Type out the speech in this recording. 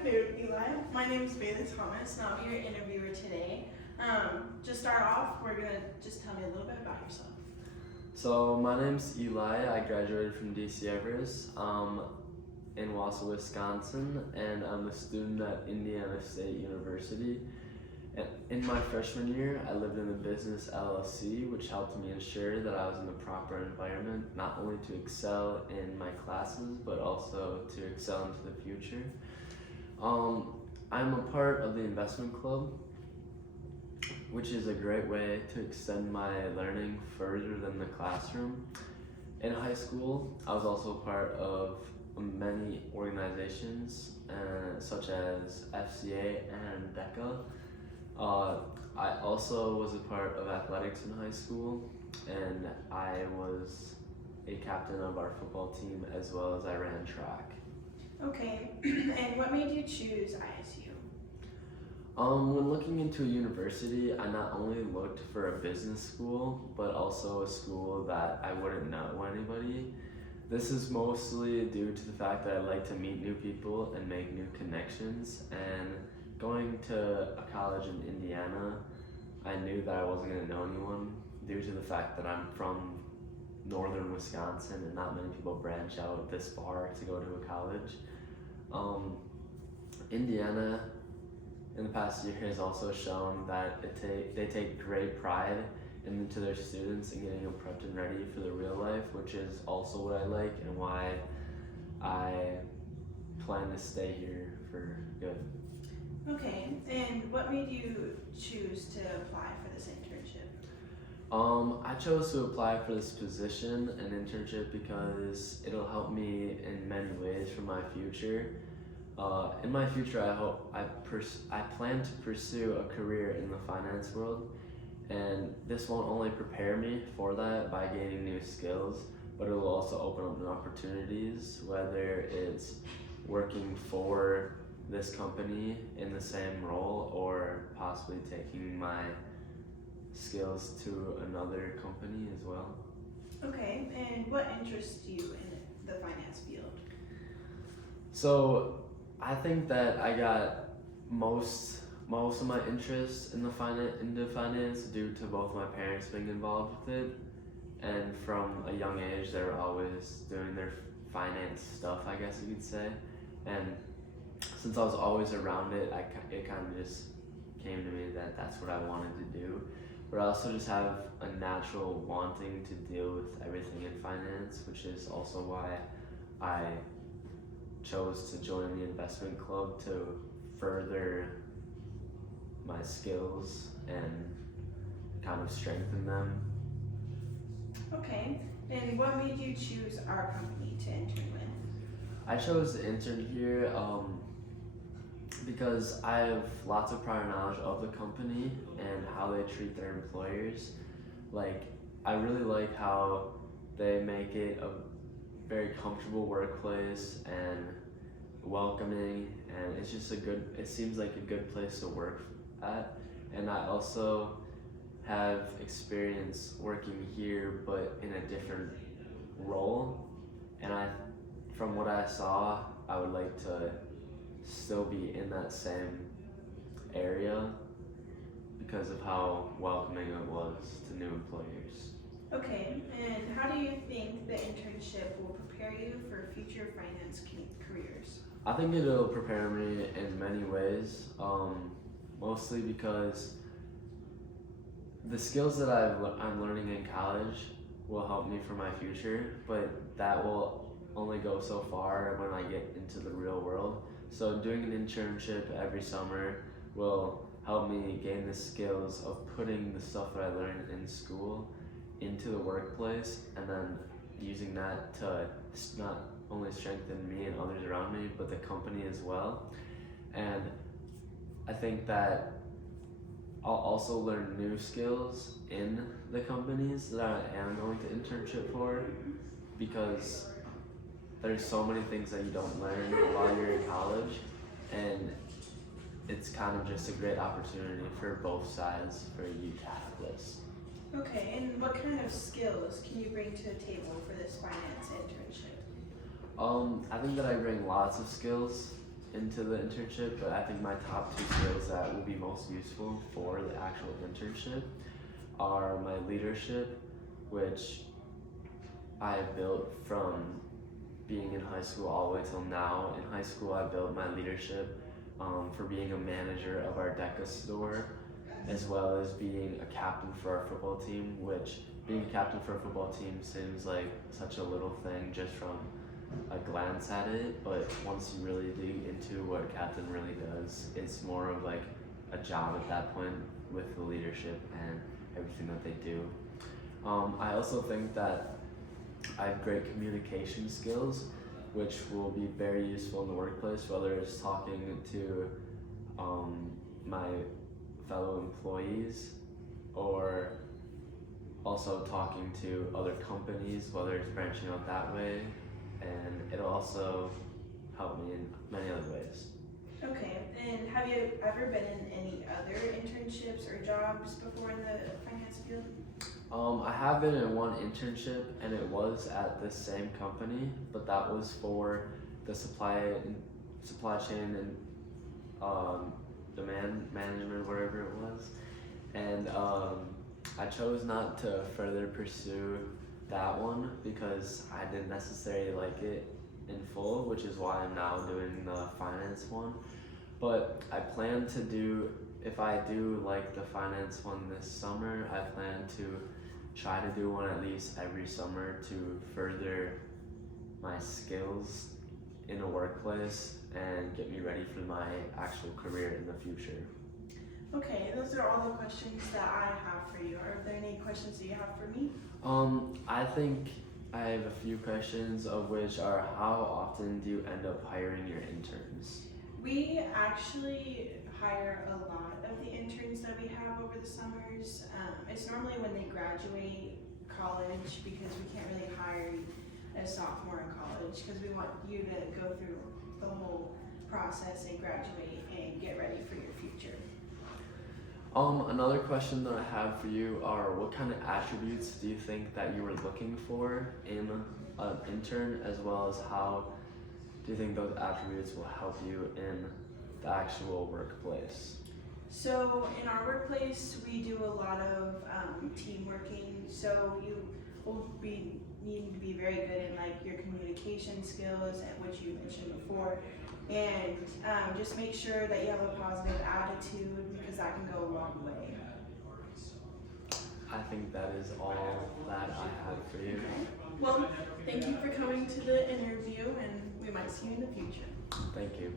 afternoon, Eli. My name is Bailey Thomas, and I'll be your interviewer today. To start off, we're gonna just tell me a little bit about yourself. So my name's Eli. I graduated from DC Everest in Wausau, Wisconsin, and I'm a student at Indiana State University. And in my freshman year, I lived in a business LLC, which helped me ensure that I was in the proper environment, not only to excel in my classes, but also to excel into the future. I'm a part of the investment club, which is a great way to extend my learning further than the classroom. In high school, I was also part of many organizations such as FCA and DECA. I also was a part of athletics in high school, and I was a captain of our football team as well as I ran track. Okay, and what made you choose ISU? When looking into a university, I not only looked for a business school, but also a school that I wouldn't know anybody. This is mostly due to the fact that I like to meet new people and make new connections. And going to a college in Indiana, I knew that I wasn't going to know anyone due to the fact that I'm from northern Wisconsin and not many people branch out this far to go to a college. Indiana in the past year has also shown that they take great pride into their students and getting them prepped and ready for the real life, which is also what I like and why I plan to stay here for good. Okay, and what made you choose to apply for this internship? I chose to apply for this position, an internship, because it'll help me in many ways for my future. In my future, I plan to pursue a career in the finance world, and this won't only prepare me for that by gaining new skills, but it will also open up new opportunities, whether it's working for this company in the same role or possibly taking my skills to another company as well. Okay, and what interests you in the finance field? So I think that I got most of my interest in into finance due to both my parents being involved with it, and from a young age they were always doing their finance stuff, I guess you could say. And since I was always around it, it kind of just came to me that that's what I wanted to do. But I also just have a natural wanting to deal with everything in finance, which is also why I chose to join the investment club to further my skills and kind of strengthen them. Okay, and what made you choose our company to intern with? I chose to intern here because I have lots of prior knowledge of the company and how they treat their employers. Like, I really like how they make it a very comfortable workplace and welcoming, and it's just it seems like a good place to work at. And I also have experience working here but in a different role, and from what I saw, I would like to still be in that same area because of how welcoming it was to new employers. Okay, and how do you think the internship will prepare you for future finance careers? I think it'll prepare me in many ways, mostly because the skills that I'm learning in college will help me for my future, but that will only go so far when I get into the real world. So doing an internship every summer will help me gain the skills of putting the stuff that I learned in school into the workplace, and then using that to not only strengthen me and others around me, but the company as well. And I think that I'll also learn new skills in the companies that I am going to internship for, because there's so many things that you don't learn while you're in college, and it's kind of just a great opportunity for both sides for you to have this. Okay, and what kind of skills can you bring to the table for this finance internship? I think that I bring lots of skills into the internship, but I think my top two skills that will be most useful for the actual internship are my leadership, which I built from being in high school all the way till now. In high school, I built my leadership for being a manager of our DECA store, as well as being a captain for our football team, which being a captain for a football team seems like such a little thing just from a glance at it, but once you really dig into what a captain really does, it's more of like a job at that point with the leadership and everything that they do. I also think that I have great communication skills, which will be very useful in the workplace, whether it's talking to my fellow employees or also talking to other companies, whether it's branching out that way, and it'll also help me in many other ways. Okay, and have you ever been in any other internships or jobs before in the finance field? I have been in one internship, and it was at the same company, but that was for the supply chain and demand management, whatever it was. And I chose not to further pursue that one because I didn't necessarily like it in full, which is why I'm now doing the finance one. But I plan to do, if I do like the finance one this summer, I plan to try to do one at least every summer to further my skills in a workplace and get me ready for my actual career in the future. Okay, those are all the questions that I have for you. Are there any questions that you have for me? I think I have a few questions, of which are how often do you end up hiring your interns? We actually hire a lot of the interns that we have over the summers. It's normally when they graduate college because we can't really hire a sophomore in college because we want you to go through the whole process and graduate and get ready for your future. Another question that I have for you are what kind of attributes do you think that you were looking for in an intern, as well as how do you think those attributes will help you in the actual workplace? So in our workplace, we do a lot of team working. So you will be needing to be very good in like your communication skills, and which you mentioned before, and just make sure that you have a positive attitude because that can go a long way. I think that is all that I have for you. Well, thank you for coming to the interview, and we might see you in the future. Thank you.